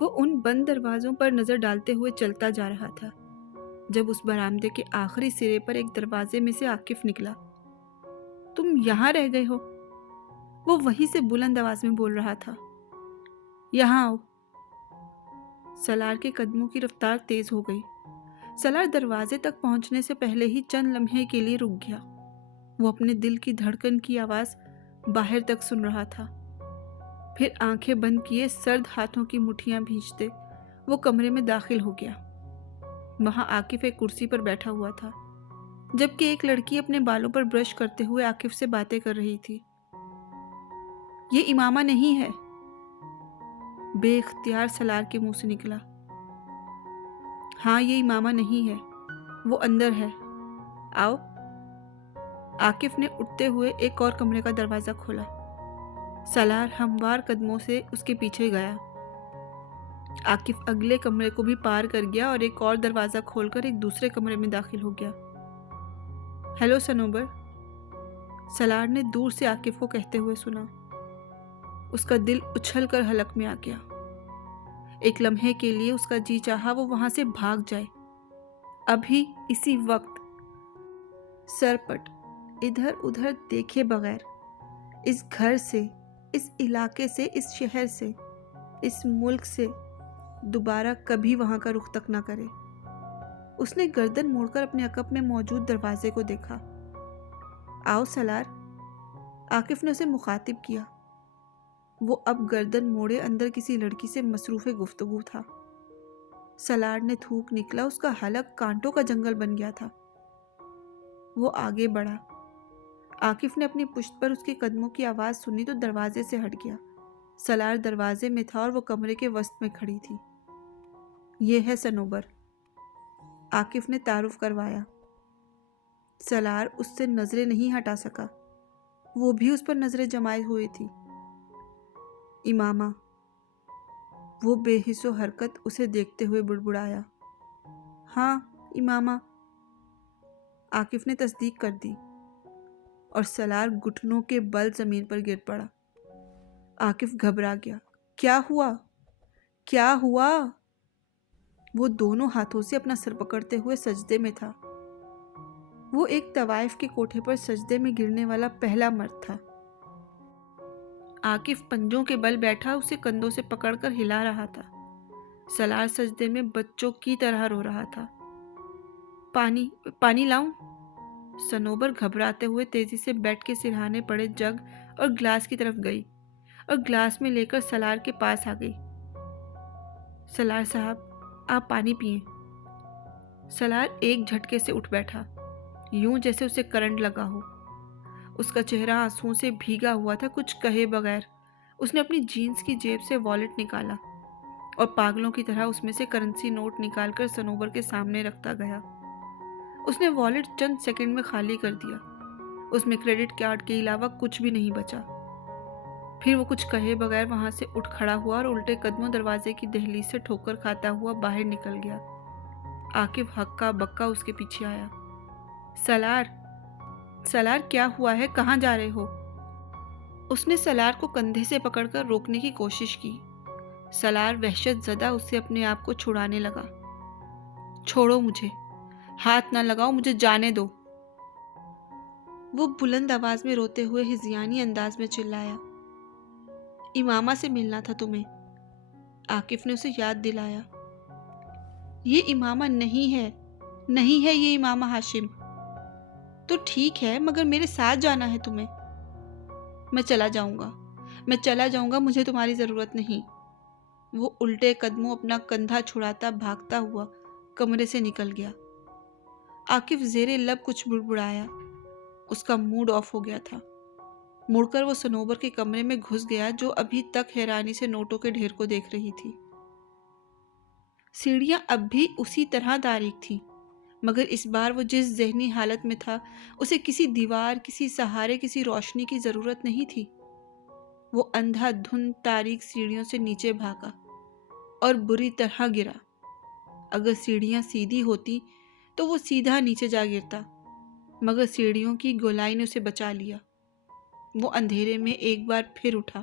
وہ ان بند دروازوں پر نظر ڈالتے ہوئے چلتا جا رہا تھا جب اس برآمدے کے آخری سرے پر ایک دروازے میں سے عاقف نکلا۔ تم یہاں رہ گئے ہو؟ وہ وہیں سے بلند آواز میں بول رہا تھا۔ یہاں آؤ۔ سالار کے قدموں کی رفتار تیز ہو گئی۔ سالار دروازے تک پہنچنے سے پہلے ہی چند لمحے کے لیے رک گیا۔ وہ اپنے دل کی دھڑکن کی آواز باہر تک سن رہا تھا۔ پھر آنکھیں بند کیے سرد ہاتھوں کی مٹھیاں بھیجتے وہ کمرے میں داخل ہو گیا۔ وہاں عاقف ایک کرسی پر بیٹھا ہوا تھا جبکہ ایک لڑکی اپنے بالوں پر برش کرتے ہوئے عاقف سے باتیں کر رہی تھی۔ یہ امامہ نہیں ہے، بے اختیار سالار کے منہ سے نکلا۔ ہاں، یہ امامہ نہیں ہے، وہ اندر ہے، آؤ۔ عاقف نے اٹھتے ہوئے ایک اور کمرے کا دروازہ کھولا۔ سالار ہموار قدموں سے اس کے پیچھے گیا۔ عاقف اگلے کمرے کو بھی پار کر گیا اور ایک اور دروازہ کھول کر ایک دوسرے کمرے میں داخل ہو گیا۔ ہیلو صنوبر، سالار نے دور سے عاقف کو کہتے ہوئے سنا۔ اس کا دل اچھل کر حلق میں آ گیا۔ ایک لمحے کے لیے اس کا جی چاہا وہ وہاں سے بھاگ جائے، ابھی اسی وقت۔ سرپٹ ادھر ادھر دیکھے بغیر اس گھر سے، اس علاقے سے، اس شہر سے، اس ملک سے دوبارہ کبھی وہاں کا رخ تک نہ کرے۔ اس نے گردن موڑ کر اپنے عقب میں موجود دروازے کو دیکھا۔ آؤ سالار، عاقف نے اسے مخاطب کیا۔ وہ اب گردن موڑے اندر کسی لڑکی سے مصروف گفتگو تھا۔ سالار نے تھوک نکلا، اس کا حلق کانٹوں کا جنگل بن گیا تھا۔ وہ آگے بڑھا۔ عاقف نے اپنی پشت پر اس کے قدموں کی آواز سنی تو دروازے سے ہٹ گیا۔ سالار دروازے میں تھا اور وہ کمرے کے وسط میں کھڑی تھی۔ یہ ہے صنوبر، عاقف نے تعارف کروایا۔ سالار اس سے نظریں نہیں ہٹا سکا، وہ بھی اس پر نظریں جمائے ہوئے تھی۔ امامہ، وہ بے حس و حرکت اسے دیکھتے ہوئے بڑبڑایا۔ ہاں امامہ، عاقف نے تصدیق کر دی اور سالار گھٹنوں کے بل زمین پر گر پڑا۔ عاقف گھبرا گیا۔ کیا ہوا؟ کیا ہوا؟ وہ دونوں ہاتھوں سے اپنا سر پکڑتے ہوئے سجدے میں تھا۔ وہ ایک طوائف کے کوٹھے پر سجدے میں گرنے والا پہلا مرد تھا۔ عاقف پنجوں کے بل بیٹھا اسے کندھوں سے پکڑ کر ہلا رہا تھا۔ سالار سجدے میں بچوں کی طرح رو رہا تھا۔ پانی لاؤں؟ صنوبر گھبراتے ہوئے تیزی سے بیٹھ کے سرہانے پڑے جگ اور گلاس کی طرف گئی اور گلاس میں لے کر سالار کے پاس آ گئی۔ سالار صاحب، آپ پانی پئیں۔ سالار ایک جھٹکے سے اٹھ بیٹھا، یوں جیسے اسے کرنٹ لگا ہو۔ اس کا چہرہ آنسوؤں سے بھیگا ہوا تھا۔ کچھ کہے بغیر اس نے اپنی جینز کی جیب سے والیٹ نکالا اور پاگلوں کی طرح اس میں سے کرنسی نوٹ نکال کر صنوبر کے سامنے رکھتا گیا۔ اس نے والیٹ چند سیکنڈ میں خالی کر دیا۔ اس میں کریڈٹ کارڈ کے علاوہ کچھ بھی نہیں بچا۔ پھر وہ کچھ کہے بغیر وہاں سے اٹھ کھڑا ہوا اور الٹے قدموں دروازے کی دہلیز سے ٹھوکر کھاتا ہوا باہر نکل گیا۔ عاقف ہکا بکا اس کے پیچھے آیا۔ سالار کیا ہوا ہے؟ کہاں جا رہے ہو؟ اس نے سالار کو کندھے سے پکڑ کر روکنے کی کوشش کی۔ سالار وحشت زدہ اس سے اپنے آپ کو چھڑانے لگا۔ چھوڑو مجھے، ہاتھ نہ لگاؤ، مجھے جانے دو، وہ بلند آواز میں روتے ہوئے ہذیانی انداز میں چلایا۔ امامہ سے ملنا تھا تمہیں، عاقف نے اسے یاد دلایا۔ یہ امامہ نہیں ہے یہ امامہ ہاشم۔ تو ٹھیک ہے، مگر میرے ساتھ جانا ہے تمہیں۔ میں چلا جاؤں گا، مجھے تمہاری ضرورت نہیں۔ وہ الٹے قدموں اپنا کندھا چھڑاتا بھاگتا ہوا کمرے سے نکل گیا۔ عاقف زیر لب کچھ بڑبڑایا۔ اس کا موڈ آف ہو گیا تھا۔ مڑ کر وہ صنوبر کے کمرے میں گھس گیا جو ابھی تک حیرانی سے نوٹوں کے ڈھیر کو دیکھ رہی تھی۔ سیڑھیاں اب بھی اسی طرح تاریک تھیں، مگر اس بار وہ جس ذہنی حالت میں تھا اسے کسی دیوار، کسی سہارے، کسی روشنی کی ضرورت نہیں تھی۔ وہ اندھا دھند تاریک سیڑھیوں سے نیچے بھاگا اور بری طرح گرا۔ اگر سیڑھیاں سیدھی ہوتی تو وہ سیدھا نیچے جا گرتا، مگر سیڑھیوں کی گولائی نے اسے بچا لیا۔ وہ اندھیرے میں ایک بار پھر اٹھا۔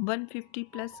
150+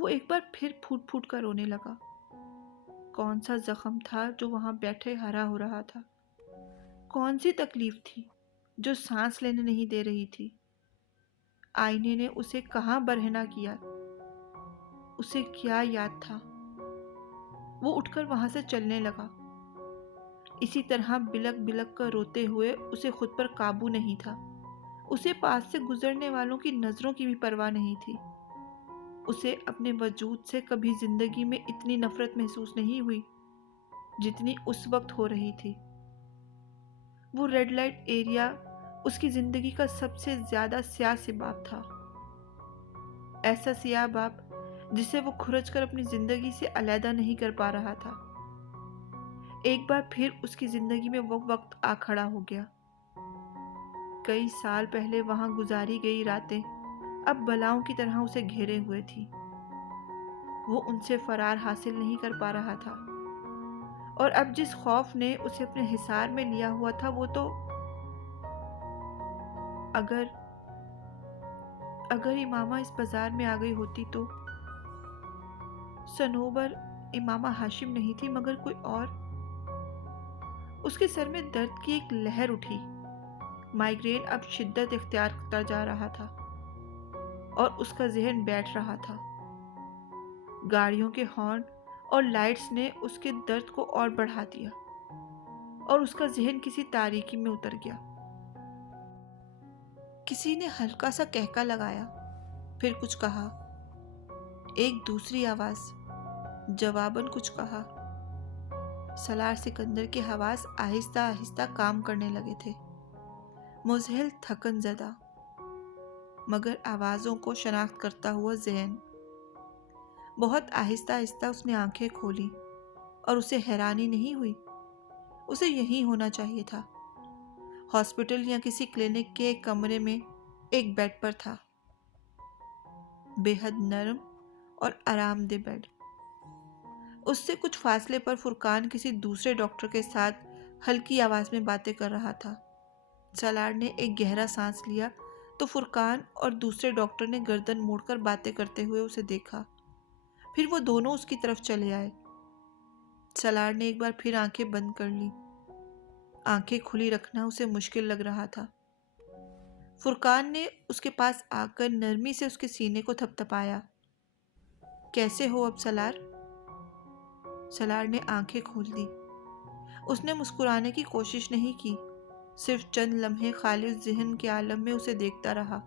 وہ ایک بار پھر پھوٹ پھوٹ کر رونے لگا۔ کون سا زخم تھا جو وہاں بیٹھے ہرا ہو رہا تھا؟ کون سی تکلیف تھی جو سانس لینے نہیں دے رہی تھی؟ آئینے نے اسے کہاں برہنہ کیا؟ اسے کیا یاد تھا؟ وہ اٹھ کر وہاں سے چلنے لگا۔ اسی طرح بلک بلک کر روتے ہوئے اسے خود پر قابو نہیں تھا۔ اسے پاس سے گزرنے والوں کی نظروں کی بھی پرواہ نہیں تھی۔ اسے اپنے وجود سے کبھی زندگی میں اتنی نفرت محسوس نہیں ہوئی جتنی اس وقت ہو رہی تھی۔ وہ ریڈ لائٹ ایریا اس کی زندگی کا سب سے زیادہ سیاہ سباب تھا۔ ایسا سیاہ باب جسے وہ کھرچ کر اپنی زندگی سے علیحدہ نہیں کر پا رہا تھا۔ ایک بار پھر اس کی زندگی میں وہ وقت آ کھڑا ہو گیا۔ کئی سال پہلے وہاں گزاری گئی راتیں اب بلاؤں کی طرح اسے گھیرے ہوئے تھی۔ وہ ان سے فرار حاصل نہیں کر پا رہا تھا، اور اب جس خوف نے اسے اپنے حصار میں لیا ہوا تھا وہ تو اگر امامہ اس بازار میں آ گئی ہوتی تو صنوبر امامہ ہاشم نہیں تھی مگر کوئی اور۔ اس کے سر میں درد کی ایک لہر اٹھی۔ مائیگرین اب شدت اختیار کرتا جا رہا تھا اور اس کا ذہن بیٹھ رہا تھا۔ گاڑیوں کے ہارن اور لائٹس نے اس کے درد کو اور بڑھا دیا اور اس کا ذہن کسی تاریکی میں اتر گیا۔ کسی نے ہلکا سا کہکا لگایا، پھر کچھ کہا۔ ایک دوسری آواز جواباً کچھ کہا۔ سالار سکندر کے حواس آہستہ آہستہ کام کرنے لگے تھے، مذہل تھکن زدہ مگر آوازوں کو شناخت کرتا ہوا ذہن۔ بہت آہستہ آہستہ اس نے آنکھیں کھولی اور اسے حیرانی نہیں ہوئی۔ اسے یہیں ہونا چاہیے تھا، ہاسپٹل یا کسی کلینک کے ایک کمرے میں ایک بیڈ پر تھا، بے حد نرم اور آرام دہ بیڈ۔ اس سے کچھ فاصلے پر فرقان کسی دوسرے ڈاکٹر کے ساتھ ہلکی آواز میں باتیں کر رہا تھا۔ سالار نے ایک گہرا سانس لیا تو فرقان اور دوسرے ڈاکٹر نے گردن موڑ کر باتیں کرتے ہوئے اسے دیکھا، پھر وہ دونوں اس کی طرف چلے آئے۔ سالار نے ایک بار پھر آنکھیں بند کر لی۔ آنکھیں کھلی رکھنا اسے مشکل لگ رہا تھا۔ فرقان نے اس کے پاس آ کر نرمی سے اس کے سینے کو تھپتھپایا۔ کیسے ہو اب سالار؟ سالار نے آنکھیں کھول دی۔ اس نے مسکرانے کی کوشش نہیں کی، صرف چند لمحے خالص ذہن کے عالم میں اسے دیکھتا رہا۔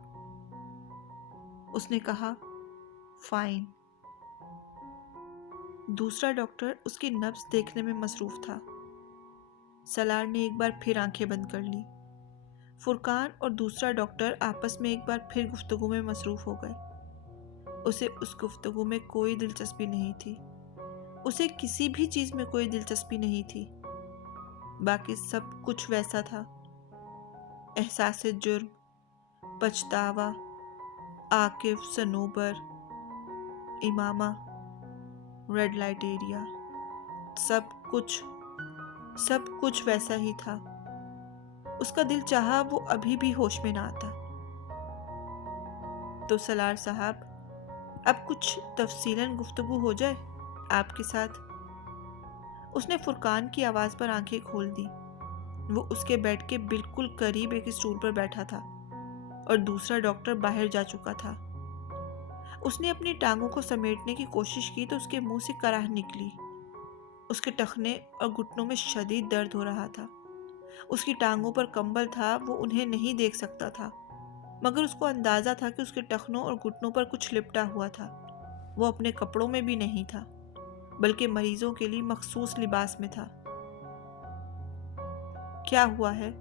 اس نے کہا، فائن۔ دوسرا ڈاکٹر اس کی نبض دیکھنے میں مصروف تھا۔ سالار نے ایک بار پھر آنکھیں بند کر لی۔ فرقان اور دوسرا ڈاکٹر آپس میں ایک بار پھر گفتگو میں مصروف ہو گئے۔ اسے اس گفتگو میں کوئی دلچسپی نہیں تھی۔ اسے کسی بھی چیز میں کوئی دلچسپی نہیں تھی۔ باقی سب کچھ ویسا تھا، احساس جرم، پچھتاوا، عاقف، صنوبر، امامہ، ریڈ لائٹ ایریا، سب کچھ ویسا ہی تھا۔ اس کا دل چاہا وہ ابھی بھی ہوش میں نہ آتا۔ تو سالار صاحب، اب کچھ تفصیلاً گفتگو ہو جائے آپ کے ساتھ۔ اس نے فرقان کی آواز پر آنکھیں کھول دی۔ وہ اس کے بیڈ کے بالکل قریب ایک اسٹول پر بیٹھا تھا اور دوسرا ڈاکٹر باہر جا چکا تھا۔ اس نے اپنی ٹانگوں کو سمیٹنے کی کوشش کی تو اس کے منہ سے کراہ نکلی۔ اس کے ٹخنے اور گھٹنوں میں شدید درد ہو رہا تھا۔ اس کی ٹانگوں پر کمبل تھا، وہ انہیں نہیں دیکھ سکتا تھا، مگر اس کو اندازہ تھا کہ اس کے ٹخنوں اور گھٹنوں پر کچھ لپٹا ہوا تھا۔ وہ اپنے کپڑوں میں بھی نہیں تھا، بلکہ مریضوں کے لیے مخصوص لباس میں تھا۔ کیا ہوا ہے؟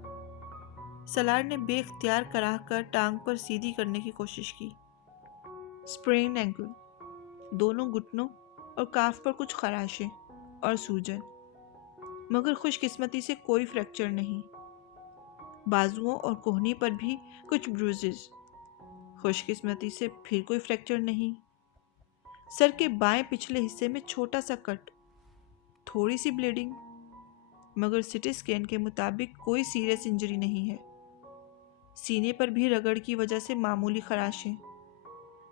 سالار نے بے اختیار کراہ کر ٹانگ پر سیدھی کرنے کی کوشش کی۔ اسپرین اینکل، دونوں گھٹنوں اور کاف پر کچھ خراشیں اور سوجن، مگر خوش قسمتی سے کوئی فریکچر نہیں۔ بازوؤں اور کوہنی پر بھی کچھ بروزز، خوش قسمتی سے پھر کوئی فریکچر نہیں۔ سر کے بائیں پچھلے حصے میں چھوٹا سا کٹ، تھوڑی سی بلیڈنگ، مگر سٹی اسکین کے مطابق کوئی سیریس انجری نہیں ہے۔ سینے پر بھی رگڑ کی وجہ سے معمولی خراشیں،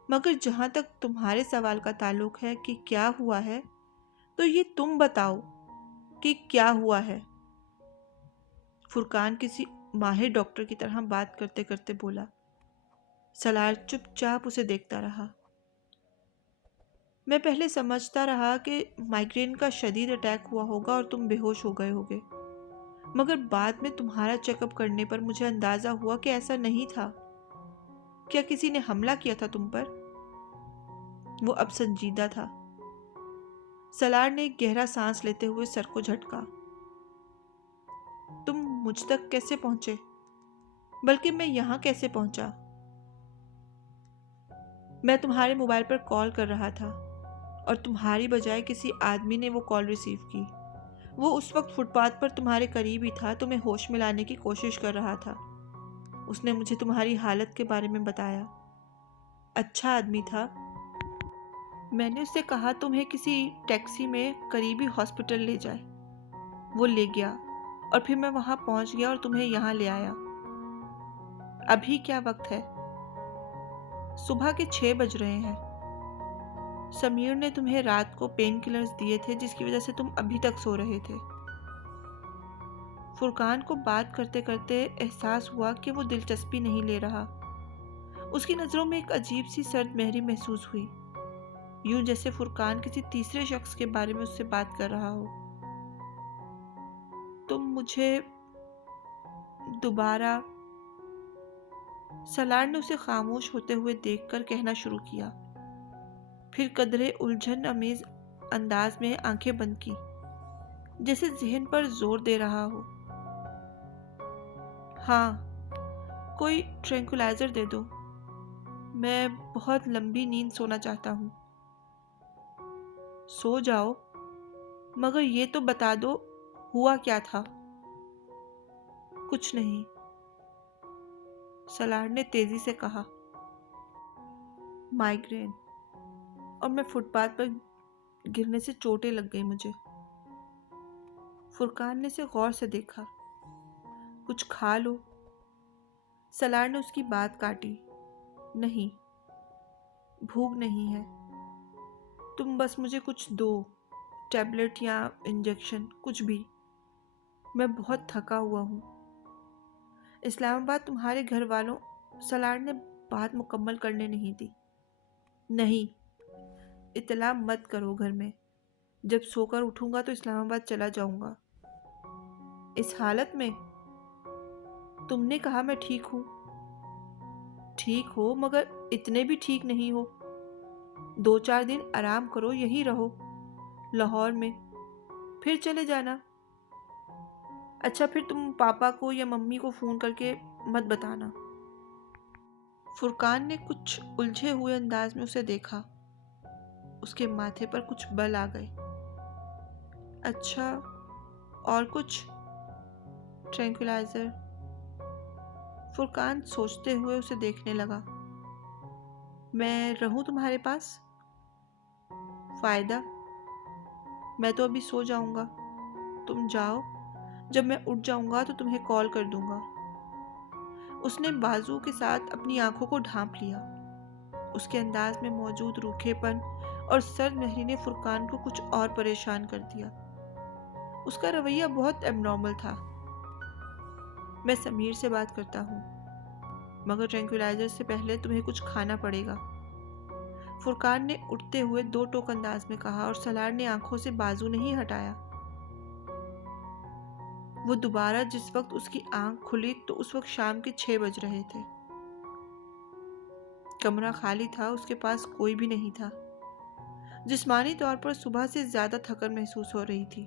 مگر جہاں تک تمہارے سوال کا تعلق ہے کہ کیا ہوا ہے، تو یہ تم بتاؤ کہ کیا ہوا ہے۔ فرقان کسی ماہر ڈاکٹر کی طرح بات کرتے کرتے بولا۔ سلار چپ چاپ اسے دیکھتا رہا۔ میں پہلے سمجھتا رہا کہ مائیگرین کا شدید اٹیک ہوا ہوگا اور تم بے ہوش ہو گئے ہوگے، مگر بعد میں تمہارا چیک اپ کرنے پر مجھے اندازہ ہوا کہ ایسا نہیں تھا۔ کیا کسی نے حملہ کیا تھا تم پر؟ وہ اب سنجیدہ تھا۔ سلار نے ایک گہرا سانس لیتے ہوئے سر کو جھٹکا۔ تم مجھ تک کیسے پہنچے؟ بلکہ میں یہاں کیسے پہنچا؟ میں تمہارے موبائل پر کال کر رہا تھا اور تمہاری بجائے کسی آدمی نے وہ کال ریسیو کی۔ وہ اس وقت فٹ پاتھ پر تمہارے قریب ہی تھا، تمہیں ہوش میں لانے کی کوشش کر رہا تھا۔ اس نے مجھے تمہاری حالت کے بارے میں بتایا۔ اچھا آدمی تھا۔ میں نے اس سے کہا تمہیں کسی ٹیکسی میں قریبی ہاسپٹل لے جائے۔ وہ لے گیا اور پھر میں وہاں پہنچ گیا اور تمہیں یہاں لے آیا۔ ابھی کیا وقت ہے؟ صبح کے 6 بج رہے ہیں۔ سمیر نے تمہیں رات کو پین کلرز دیے تھے جس کی وجہ سے تم ابھی تک سو رہے تھے۔ فرقان کو بات کرتے کرتے احساس ہوا کہ وہ دلچسپی نہیں لے رہا۔ اس کی نظروں میں ایک عجیب سی سرد مہری محسوس ہوئی، یوں جیسے فرقان کسی تیسرے شخص کے بارے میں اس سے بات کر رہا ہو۔ تم مجھے دوبارہ، سلار نے اسے خاموش ہوتے ہوئے دیکھ کر کہنا شروع کیا، پھر قدرے الجھن امیز انداز میں آنکھیں بند کی، جیسے ذہن پر زور دے رہا ہو۔ ہاں، کوئی ٹرینکولائزر دے دو، میں بہت لمبی نیند سونا چاہتا ہوں۔ سو جاؤ، مگر یہ تو بتا دو ہوا کیا تھا۔ کچھ نہیں، سلار نے تیزی سے کہا۔ مائیگرین، اور میں فٹ پاتھ پر گرنے سے چوٹیں لگ گئی مجھے۔ فرقان نے اسے غور سے دیکھا۔ کچھ کھا لو۔ سلار نے اس کی بات کاٹی۔ نہیں، بھوک نہیں ہے۔ تم بس مجھے کچھ دو، ٹیبلٹ یا انجیکشن، کچھ بھی۔ میں بہت تھکا ہوا ہوں۔ اسلام آباد تمہارے گھر والوں، سلار نے بات مکمل کرنے نہیں دی۔ نہیں، اطلاع مت کرو گھر میں۔ جب سو کر اٹھوں گا تو اسلام آباد چلا جاؤں گا۔ اس حالت میں؟ تم نے کہا میں ٹھیک ہوں۔ ٹھیک ہو، مگر اتنے بھی ٹھیک نہیں ہو۔ 2-4 دن آرام کرو، یہی رہو لاہور میں، پھر چلے جانا۔ اچھا، پھر تم پاپا کو یا ممی کو فون کر کے مت بتانا۔ فرقان نے کچھ الجھے ہوئے انداز میں اسے دیکھا۔ اس کے ماتھے پر کچھ بل آ گئے۔ اچھا، اور کچھ؟ ٹرینکولائزر۔ فرقان سوچتے ہوئے اسے دیکھنے لگا۔ میں رہوں تمہارے پاس؟ فائدہ؟ میں تو ابھی سو جاؤں گا، تم جاؤ، جب میں اٹھ جاؤں گا تو تمہیں کال کر دوں گا۔ اس نے بازو کے ساتھ اپنی آنکھوں کو ڈھانپ لیا۔ اس کے انداز میں موجود روکھے پن اور سرد مہری نے فرقان کو کچھ اور پریشان کر دیا۔ اس کا رویہ بہت اب نارمل تھا۔ میں سمیر سے بات کرتا ہوں، مگر ٹرینکولائزر سے پہلے تمہیں کچھ کھانا پڑے گا۔ فرقان نے اٹھتے ہوئے 2 ٹوک انداز میں کہا اور سلار نے آنکھوں سے بازو نہیں ہٹایا۔ وہ دوبارہ جس وقت اس کی آنکھ کھلی تو اس وقت شام کے 6 بج رہے تھے۔ کمرہ خالی تھا، اس کے پاس کوئی بھی نہیں تھا۔ جسمانی طور پر صبح سے زیادہ تھکن محسوس ہو رہی تھی۔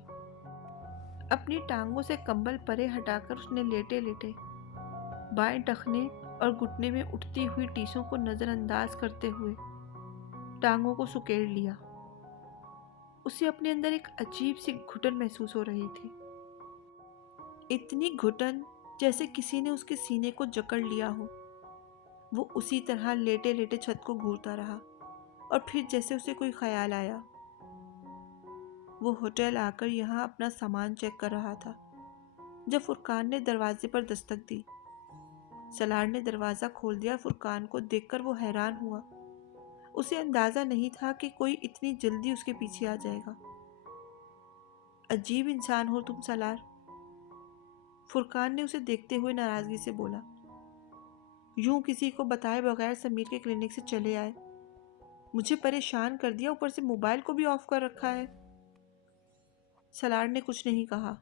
اپنی ٹانگوں سے کمبل پرے ہٹا کر اس نے لیٹے لیٹے بائیں ٹخنے اور گھٹنے میں اٹھتی ہوئی ٹیسوں کو نظر انداز کرتے ہوئے ٹانگوں کو سکیڑ لیا۔ اسے اپنے اندر ایک عجیب سی گھٹن محسوس ہو رہی تھی، اتنی گھٹن جیسے کسی نے اس کے سینے کو جکڑ لیا ہو۔ وہ اسی طرح لیٹے لیٹے چھت کو گھورتا رہا اور پھر جیسے اسے کوئی خیال آیا، وہ ہوٹل آ کر یہاں اپنا سامان چیک کر رہا تھا جب فرقان نے دروازے پر دستک دی۔ سلار نے دروازہ کھول دیا۔ فرقان کو دیکھ کر وہ حیران ہوا۔ اسے اندازہ نہیں تھا کہ کوئی اتنی جلدی اس کے پیچھے آ جائے گا۔ عجیب انسان ہو تم سالار، فرقان نے اسے دیکھتے ہوئے ناراضگی سے بولا۔ یوں کسی کو بتائے بغیر سمیر کے کلینک سے چلے آئے، مجھے پریشان کر دیا، اوپر سے موبائل کو بھی آف کر رکھا ہے۔ سالار نے کچھ نہیں کہا۔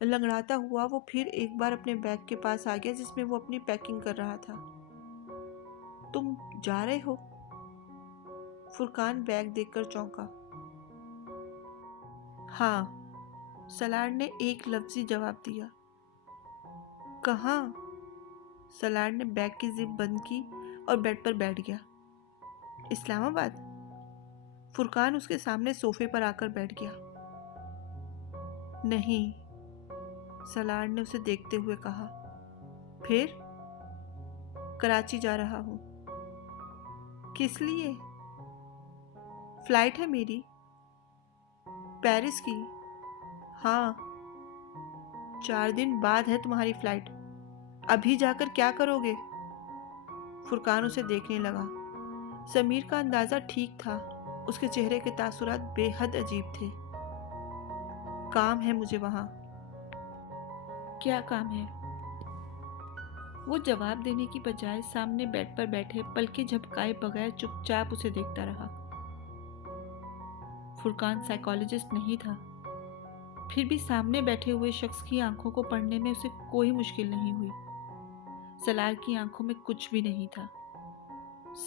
لنگڑاتا ہوا وہ پھر ایک بار اپنے بیگ کے پاس آ گیا جس میں وہ اپنی پیکنگ کر رہا تھا۔ تم جا رہے ہو؟ فرقان بیگ دیکھ کر چونکا۔ ہاں، سالار نے ایک لفظی جواب دیا۔ کہاں؟ سالار نے بیگ کی زپ بند کی اور بیڈ پر بیٹھ گیا۔ اسلام آباد۔ فرقان اس کے سامنے صوفے پر آ کر بیٹھ گیا۔ نہیں، سالار نے اسے دیکھتے ہوئے کہا۔ پھر؟ کراچی جا رہا ہوں۔ کس لیے؟ فلائٹ ہے میری۔ پیرس کی؟ ہاں۔ 4 دن بعد ہے تمہاری فلائٹ، ابھی جا کر کیا کرو گے؟ فرقان اسے دیکھنے لگا۔ سمیر کا اندازہ ٹھیک تھا، اس کے چہرے کے تاثرات بے حد عجیب تھے۔ کام ہے مجھے وہاں۔ کیا کام ہے؟ وہ جواب دینے کی بجائے سامنے بیڈ پر بیٹھے پلکیں جھپکائے بغیر چپ چاپ اسے دیکھتا رہا۔ فرقان سائیکالوجسٹ نہیں تھا، پھر بھی سامنے بیٹھے ہوئے شخص کی آنکھوں کو پڑھنے میں اسے کوئی مشکل نہیں ہوئی۔ سالار کی آنکھوں میں کچھ بھی نہیں تھا،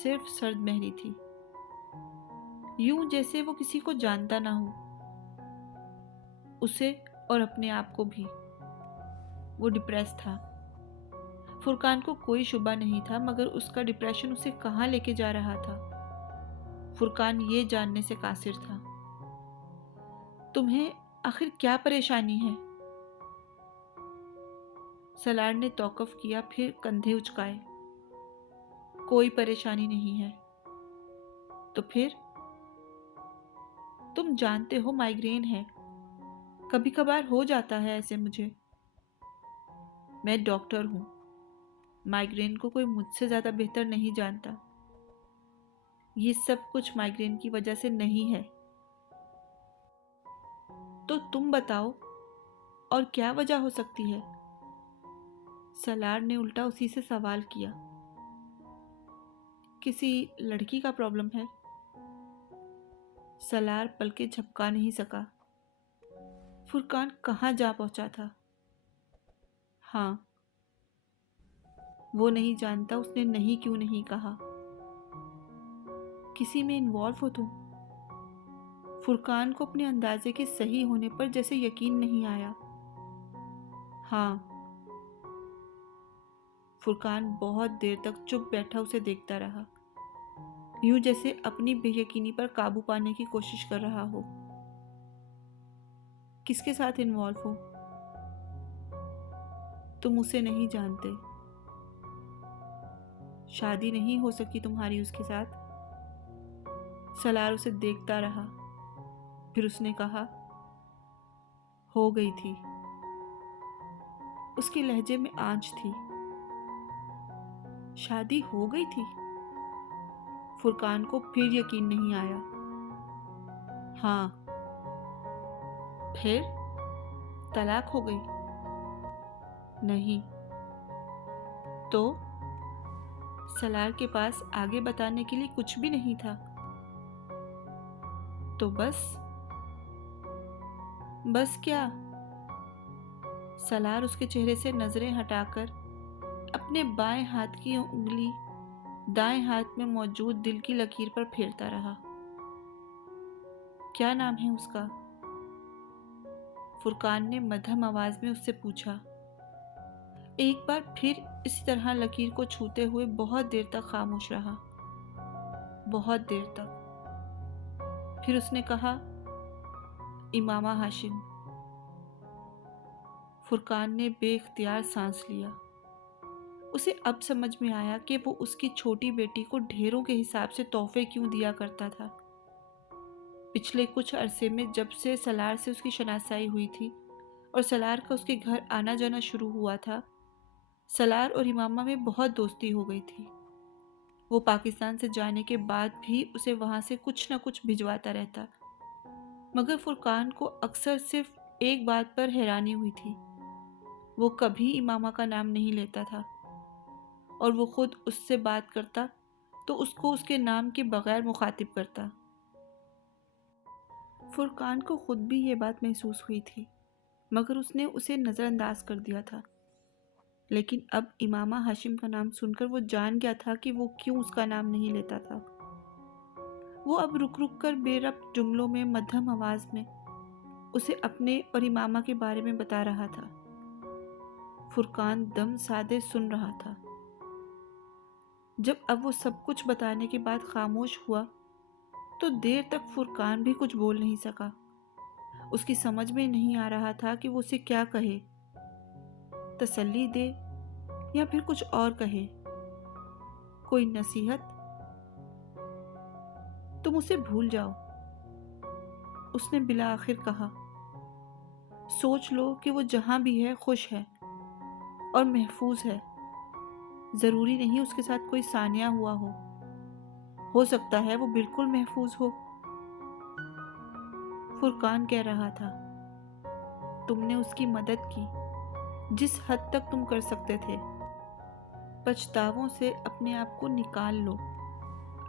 صرف سرد مہری تھی، یوں جیسے وہ کسی کو جانتا نہ ہو، اسے اور اپنے آپ کو بھی۔ وہ ڈپریس تھا۔ فرقان کو کوئی شبہ نہیں تھا، مگر اس کا ڈپریشن اسے کہاں لے کے جا رہا تھا، فرقان یہ جاننے سے قاصر تھا۔ تمہیں آخر کیا پریشانی ہے؟ سالار نے توقف کیا، پھر کندھے اچکائے۔ کوئی پریشانی نہیں ہے۔ تو پھر؟ تم جانتے ہو مائیگرین ہے، کبھی کبھار ہو جاتا ہے ایسے مجھے۔ میں ڈاکٹر ہوں، مائیگرین کو کوئی مجھ سے زیادہ بہتر نہیں جانتا۔ یہ سب کچھ مائیگرین کی وجہ سے نہیں ہے۔ تو تم بتاؤ، اور کیا وجہ ہو سکتی ہے؟ سالار نے الٹا اسی سے سوال کیا۔ کسی لڑکی کا پرابلم ہے؟ سالار پلکیں جھپکا نہیں سکا۔ فرقان کہاں جا پہنچا تھا؟ ہاں۔ وہ نہیں جانتا اس نے نہیں کیوں نہیں کہا۔ کسی میں انوالو ہو تم؟ فرقان کو اپنے اندازے کے صحیح ہونے پر جیسے یقین نہیں آیا۔ ہاں۔ فرقان بہت دیر تک چپ بیٹھا اسے دیکھتا رہا، یوں جیسے اپنی بے یقینی پر قابو پانے کی کوشش کر رہا ہو۔ کس کے ساتھ انوالو ہو؟ تم اسے نہیں جانتے۔ شادی نہیں ہو سکی تمہاری اس کے ساتھ؟ سالار اسے دیکھتا رہا، پھر اس نے کہا، ہو گئی تھی۔ اس کے لہجے میں آنچ تھی۔ شادی ہو گئی تھی؟ فرقان کو پھر یقین نہیں آیا۔ ہاں۔ پھر طلاق ہو گئی؟ نہیں۔ تو سالار کے پاس آگے بتانے کے لیے کچھ بھی نہیں تھا۔ تو بس کیا؟ سالار اس کے چہرے سے نظریں ہٹا کر اپنے بائیں ہاتھ کی انگلی دائیں ہاتھ میں موجود دل کی لکیر پر پھیرتا رہا۔ کیا نام ہے اس کا؟ فرقان نے مدھم آواز میں اس سے پوچھا۔ ایک بار پھر اسی طرح لکیر کو چھوتے ہوئے بہت دیر تک خاموش رہا، بہت دیر تک۔ پھر اس نے کہا، امامہ ہاشم۔ فرقان نے بے اختیار سانس لیا۔ اسے اب سمجھ میں آیا کہ وہ اس کی چھوٹی بیٹی کو ڈھیروں کے حساب سے تحفے کیوں دیا کرتا تھا۔ پچھلے کچھ عرصے میں جب سے سالار سے اس کی شناسائی ہوئی تھی اور سالار کا اس کے گھر آنا جانا شروع ہوا تھا، سالار اور امامہ میں بہت دوستی ہو گئی تھی۔ وہ پاکستان سے جانے کے بعد بھی اسے وہاں سے کچھ نہ کچھ بھجواتا رہتا، مگر فرقان کو اکثر صرف ایک بات پر حیرانی ہوئی تھی، وہ کبھی امامہ کا نام نہیں لیتا تھا، اور وہ خود اس سے بات کرتا تو اس کو اس کے نام کے بغیر مخاطب کرتا۔ فرقان کو خود بھی یہ بات محسوس ہوئی تھی، مگر اس نے اسے نظر انداز کر دیا تھا۔ لیکن اب امامہ ہاشم کا نام سن کر وہ جان گیا تھا کہ وہ کیوں اس کا نام نہیں لیتا تھا۔ وہ اب رک رک کر بے ربط جملوں میں مدھم آواز میں اسے اپنے اور امامہ کے بارے میں بتا رہا تھا۔ فرقان دم سادے سن رہا تھا۔ جب اب وہ سب کچھ بتانے کے بعد خاموش ہوا تو دیر تک فرقان بھی کچھ بول نہیں سکا۔ اس کی سمجھ میں نہیں آ رہا تھا کہ وہ اسے کیا کہے، تسلی دے یا پھر کچھ اور کہے، کوئی نصیحت۔ تم اسے بھول جاؤ، اس نے بالآخر کہا۔ سوچ لو کہ وہ جہاں بھی ہے خوش ہے اور محفوظ ہے۔ ضروری نہیں اس کے ساتھ کوئی ثانیہ ہوا ہو سکتا ہے وہ بالکل محفوظ ہو۔ فرقان کہہ رہا تھا، تم نے اس کی مدد کی جس حد تک تم کر سکتے تھے۔ پچھتاووں سے اپنے آپ کو نکال لو،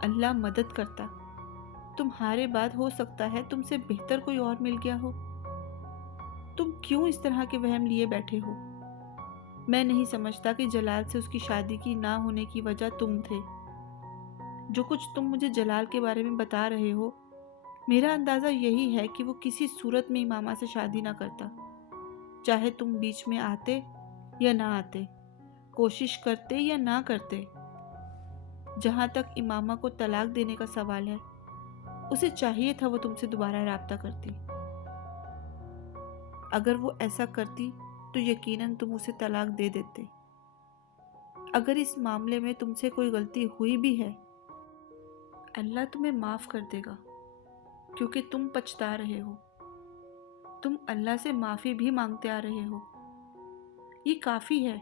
اللہ مدد کرتا۔ تمہارے بعد ہو سکتا ہے تم سے بہتر کوئی اور مل گیا ہو۔ تم کیوں اس طرح کے وہم لیے بیٹھے ہو؟ میں نہیں سمجھتا کہ جلال سے اس کی شادی کی نہ ہونے کی وجہ تم تھے۔ جو کچھ تم مجھے جلال کے بارے میں بتا رہے ہو، میرا اندازہ یہی ہے کہ وہ کسی صورت میں امامہ سے شادی نہ کرتا، چاہے تم بیچ میں آتے یا نہ آتے، کوشش کرتے یا نہ کرتے۔ جہاں تک امامہ کو طلاق دینے کا سوال ہے، اسے چاہیے تھا وہ تم سے دوبارہ رابطہ کرتی۔ اگر وہ ایسا کرتی تو یقیناً تم اسے طلاق دے دیتے۔ اگر اس معاملے میں تم سے کوئی غلطی ہوئی بھی ہے، اللہ تمہیں معاف کر دے گا، کیونکہ تم پچھتا رہے ہو۔ تم اللہ سے معافی بھی مانگتے آ رہے ہو، یہ کافی ہے۔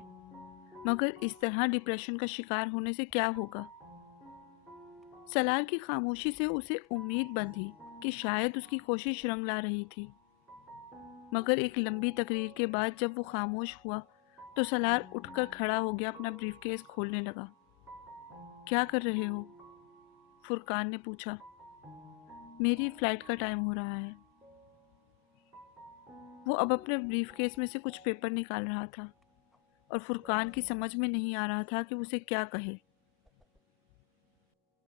مگر اس طرح ڈپریشن کا شکار ہونے سے کیا ہوگا؟ سلار کی خاموشی سے اسے امید بندھی کہ شاید اس کی کوشش رنگ لا رہی تھی، مگر ایک لمبی تقریر کے بعد جب وہ خاموش ہوا تو سلار اٹھ کر کھڑا ہو گیا، اپنا بریف کیس کھولنے لگا۔ کیا کر رہے ہو؟ فرقان نے پوچھا۔ میری فلائٹ کا ٹائم ہو رہا ہے۔ وہ اب اپنے بریف کیس میں سے کچھ پیپر نکال رہا تھا اور فرقان کی سمجھ میں نہیں آ رہا تھا کہ اسے کیا کہے۔